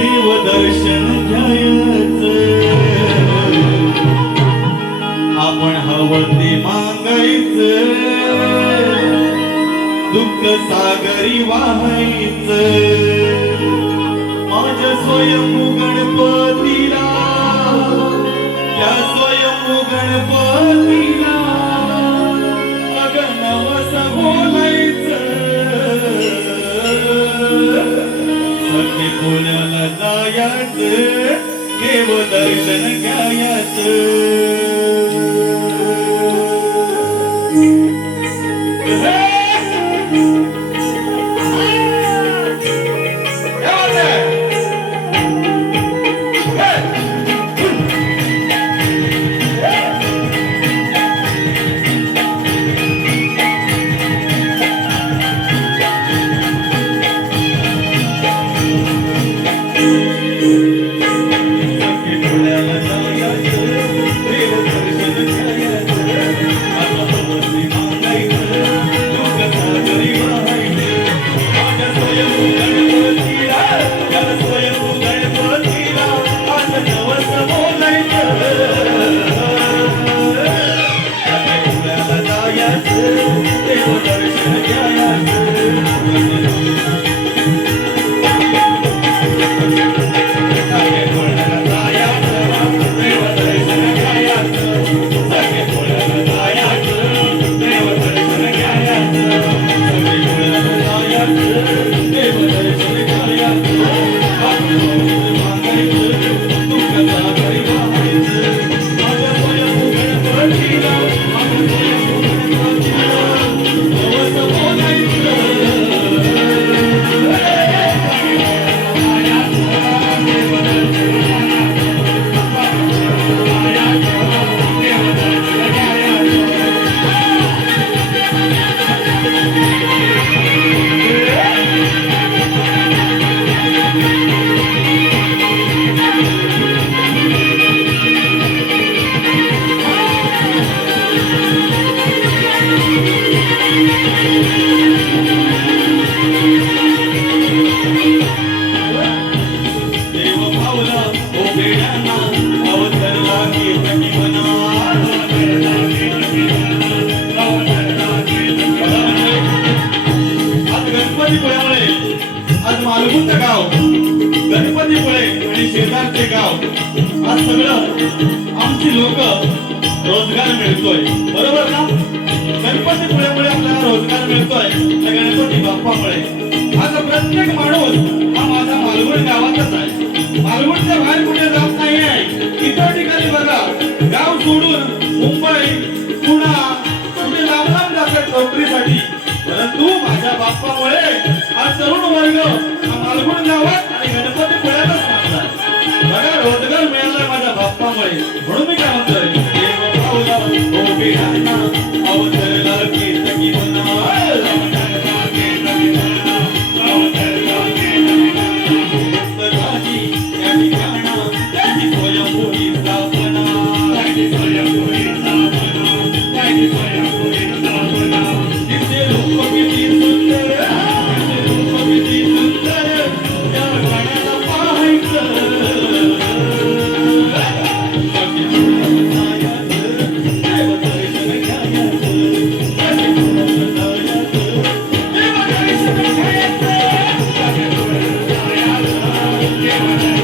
देव दर्शन घ्यायचं, आपण हवं ते मागायचं, दुःख सागरी वाहायचं. माझ्या स्वयंभू गणपतीला, या स्वयंभू गणपतीला नवस बोलायचं, सखी पुण्याला जायचं, देव दर्शन घ्यायचं. आज मालगुंड गाव, गणपतीपुळे आणि शेजारचे गाव, आज सगळं आमची लोक रोजगार मिळतोय, बरोबर ना? गणपतीपुळेमुळे आपल्याला रोजगार मिळतोय, त्या गणपती बाप्पामुळे. आज प्रत्येक माणूस हा माझा मालगुंड गावातच आहे, मालगुंडच्या बाहेर कुठे जात नाही आहे. इतर ठिकाणी बघा, गाव सोडून मुंबई, पुणे कुठे लांब लांब जातात नोकरीसाठी, परंतु माझ्या बाप्पामुळे हा तरुण वर्ग हा मालगुंड गावात आणि गणपतीपुळ्यातच थांबला. बघा, रोजगार मिळाला माझ्या बाप्पामुळे. म्हणून मी काय म्हणतोय, देव भाऊला उभी राहना, अवतरला केतकी म्हणा, Yeah.